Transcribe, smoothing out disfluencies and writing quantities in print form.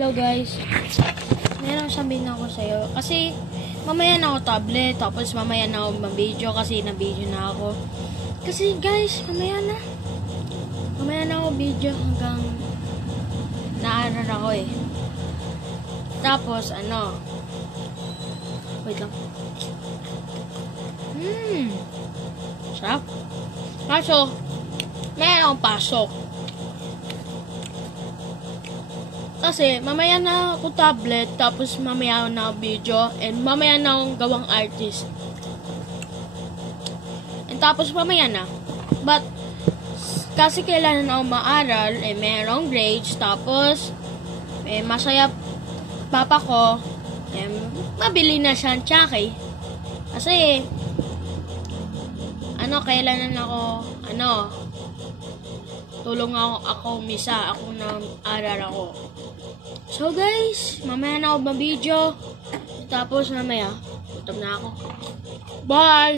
Hello guys. Meron sabihin ako sa'yo. Kasi mamaya na ako tablet. Tapos mamaya na ako mag-video. Kasi na-video na ako. Kasi guys, mamaya na. Mamaya na ako video hanggang naaral ako eh. Tapos ano. Wait lang. Sarap. Kaso, meron akong pasok. Kasi, mamaya na ako tablet, tapos mamaya na ako video, and mamaya na akong gawang artist. And tapos mamaya na. But, kasi kailangan ako maaral, eh merong grades, tapos, eh masaya papa ko, eh mabili na siya ang tsaki. Kasi, kailangan ako, tulong ako misa, ako na aral ako. So guys, mamaya na ako mag-video. Tapos mamaya, gutom na ako. Bye!